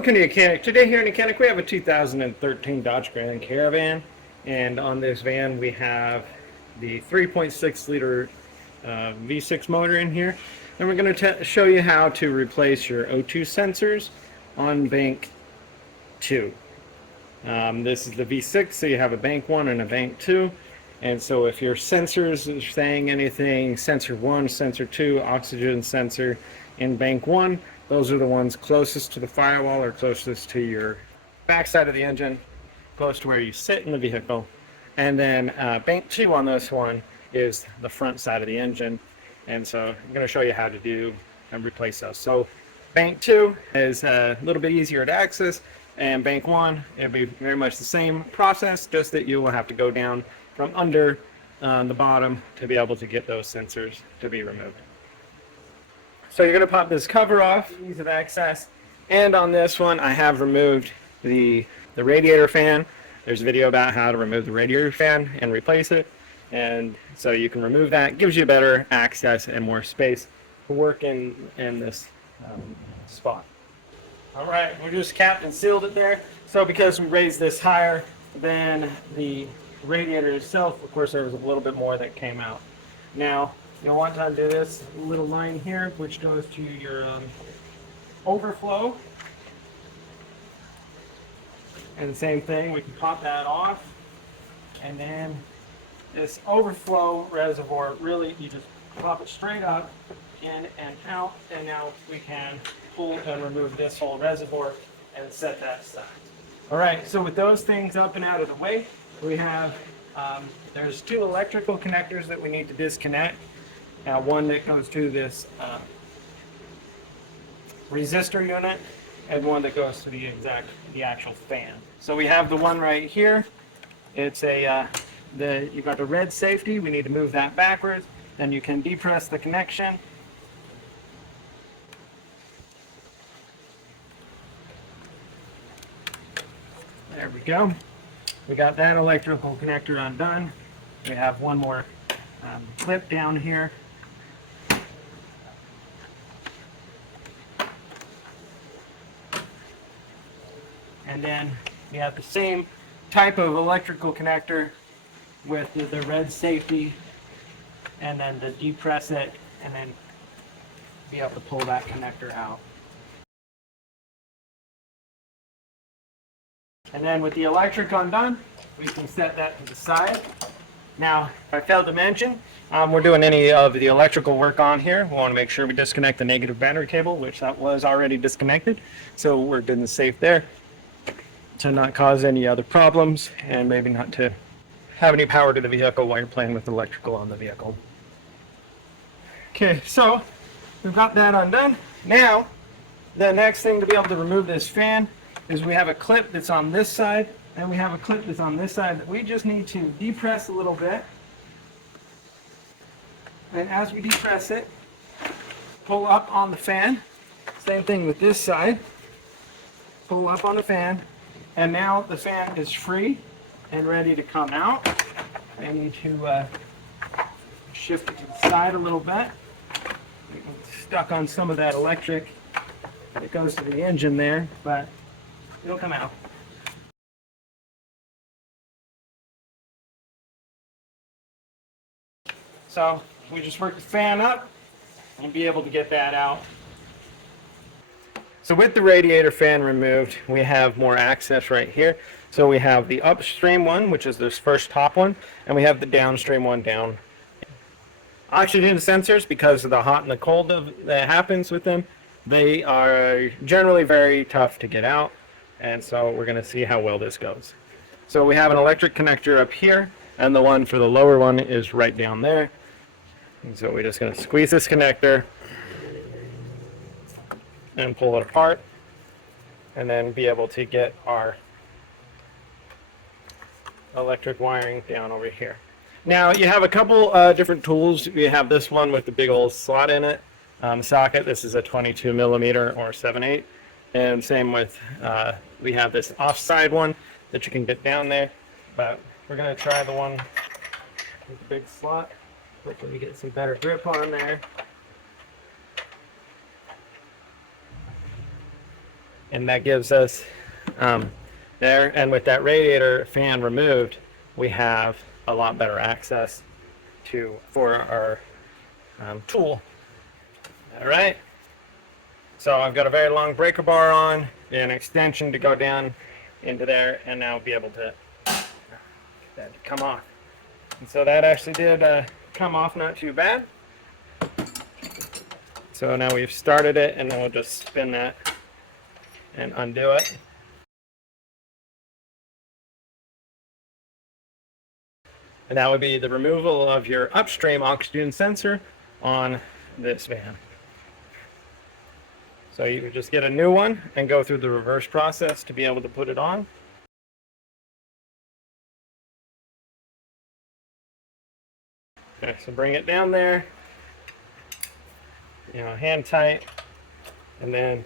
Welcome to YOUCANIC. Today here in YOUCANIC we have a 2013 Dodge Grand Caravan, and on this van we have the 3.6 liter V6 motor in here, and we're going to show you how to replace your O2 sensors on bank 2. This is the V6, so you have a bank 1 and a bank 2, and so if your sensors are saying anything, sensor 1, sensor 2, oxygen sensor in bank 1, those are the ones closest to the firewall or closest to your backside of the engine, close to where you sit in the vehicle. And then bank 2 on this one is the front side of the engine. And so I'm going to show you how to do and replace those. So bank 2 is a little bit easier to access, and bank 1, it'll be very much the same process, just that you will have to go down from under the bottom to be able to get those sensors to be removed. So you're going to pop this cover off, ease of access, and on this one I have removed the radiator fan. There's a video about how to remove the radiator fan and replace it, and so you can remove that. It gives you better access and more space to work in this spot. Alright, we just capped and sealed it there. So because we raised this higher than the radiator itself, of course there was a little bit more that came out. Now, you'll want to undo this little line here, which goes to your overflow. And the same thing, we can pop that off. And then this overflow reservoir, really, you just pop it straight up, in and out. And now we can pull and remove this whole reservoir and set that aside. All right, so with those things up and out of the way, we have, there's 2 electrical connectors that we need to disconnect. Now, one that goes to this resistor unit, and one that goes to the actual fan. So we have the one right here. It's you've got the red safety. We need to move that backwards. Then you can depress the connection. There we go. We got that electrical connector undone. We have one more clip down here. And then we have the same type of electrical connector with the red safety, and then to depress it and then be able to pull that connector out. And then with the electric undone, we can set that to the side. Now, I failed to mention, we're doing any of the electrical work on here. We want to make sure we disconnect the negative battery cable, which that was already disconnected. So we're doing the safe there, to not cause any other problems, and maybe not to have any power to the vehicle while you're playing with electrical on the vehicle. Okay, so we've got that undone. Now, the next thing to be able to remove this fan is we have a clip that's on this side, and we have a clip that's on this side that we just need to depress a little bit. And as we depress it, pull up on the fan. Same thing with this side. Pull up on the fan. And now the fan is free and ready to come out. I need to shift it to the side a little bit. It's stuck on some of that electric that goes to the engine there, but it'll come out. So we just work the fan up and be able to get that out. So with the radiator fan removed, we have more access right here. So we have the upstream one, which is this first top one, and we have the downstream one down. Oxygen sensors, because of the hot and the cold that happens with them, they are generally very tough to get out, and so we're going to see how well this goes. So we have an electric connector up here, and the one for the lower one is right down there. And so we're just going to squeeze this connector and pull it apart, and then be able to get our electric wiring down over here. Now you have a couple different tools. You have this one with the big old slot in it, socket. This is a 22 millimeter or 7/8, and same with we have this offside one that you can get down there, but we're going to try the one with the big slot. Hopefully we get some better grip on there. and that gives us there. And with that radiator fan removed, we have a lot better access for our tool. All right. So I've got a very long breaker bar on, an extension to go down into there, and now be able to get that to come off. And so that actually did come off not too bad. So now we've started it, and then we'll just spin that and undo it. And that would be the removal of your upstream oxygen sensor on this van. So you would just get a new one and go through the reverse process to be able to put it on. Okay, so bring it down there, hand tight, and then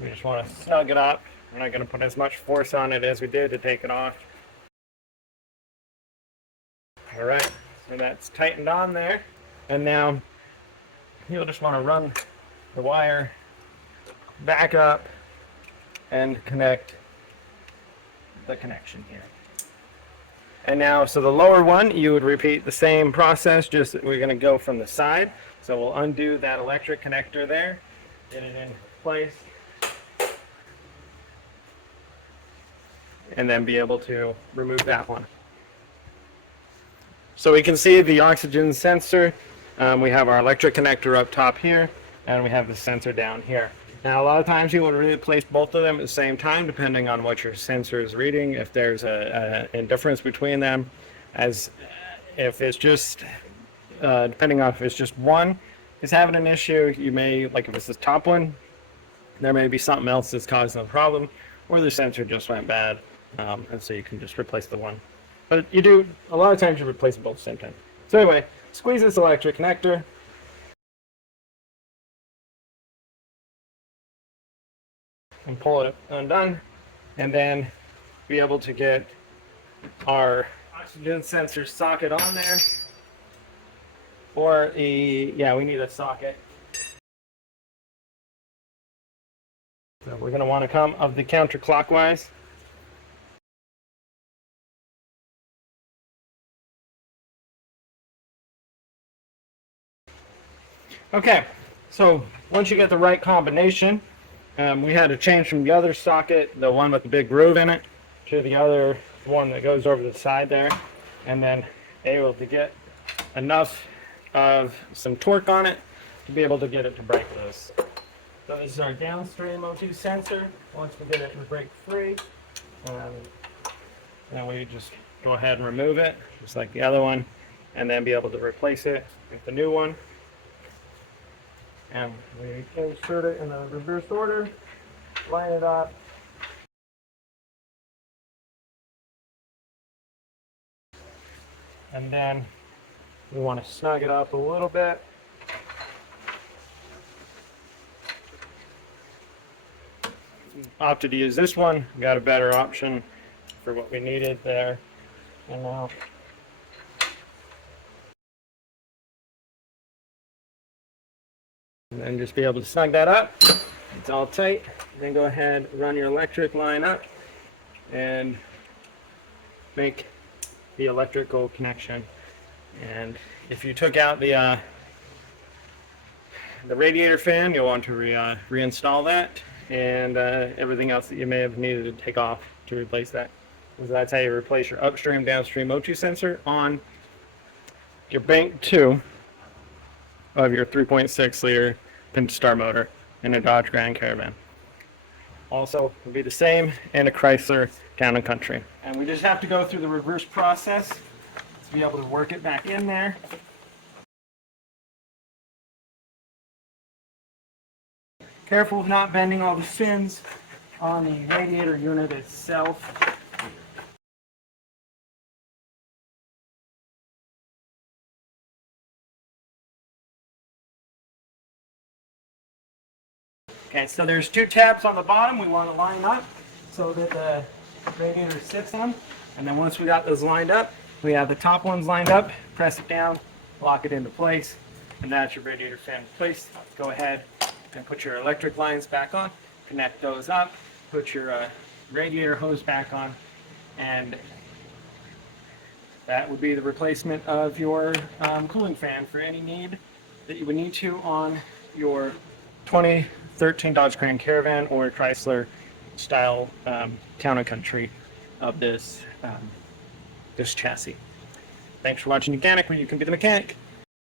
we just want to snug it up. We're not going to put as much force on it as we did to take it off. All right, so that's tightened on there, and now you'll just want to run the wire back up and connect the connection here. And now, so the lower one, you would repeat the same process, just we're going to go from the side. So we'll undo that electric connector there, get it in place, and then be able to remove that one. So we can see the oxygen sensor. We have our electric connector up top here, and we have the sensor down here. Now, a lot of times you would replace both of them at the same time, depending on what your sensor is reading. If there's a difference between them, as if it's just depending on if it's just one is having an issue, you may, like if it's the top one, there may be something else that's causing the problem, or the sensor just went bad, and so you can just replace the one. But you do, a lot of times you replace them both at the same time. So anyway, squeeze this electric connector. And pull it undone. And then be able to get our oxygen sensor socket on there. Or we need a socket. So we're going to want to come of the counterclockwise. Okay, so once you get the right combination, we had to change from the other socket, the one with the big groove in it, to the other one that goes over the side there, and then able to get enough of some torque on it to be able to get it to break loose. So this is our downstream O2 sensor. Once we get it to break free, then we just go ahead and remove it, just like the other one, and then be able to replace it with the new one. And we insert it in the reverse order, line it up, and then we want to snug it up a little bit. Opted to use this one, got a better option for what we needed there. And now and then just be able to snug that up. It's all tight. Then go ahead, run your electric line up and make the electrical connection. And if you took out the radiator fan, you'll want to reinstall that, and everything else that you may have needed to take off to replace that. So that's how you replace your upstream downstream O2 sensor on your bank 2 of your 3.6 liter Pentastar motor in a Dodge Grand Caravan. Also, will be the same in a Chrysler Town Country. And we just have to go through the reverse process to be able to work it back in there. Careful of not bending all the fins on the radiator unit itself. Okay, so there's 2 tabs on the bottom we want to line up so that the radiator sits on. And then once we got those lined up, we have the top ones lined up, press it down, lock it into place, and that's your radiator fan placed. Go ahead and put your electric lines back on. connect those up, put your radiator hose back on, and that would be the replacement of your cooling fan for any need that you would need to on your 2013 Dodge Grand Caravan or Chrysler style Town Country of this this chassis. Thanks for watching YOUCANIC, where you can be the mechanic.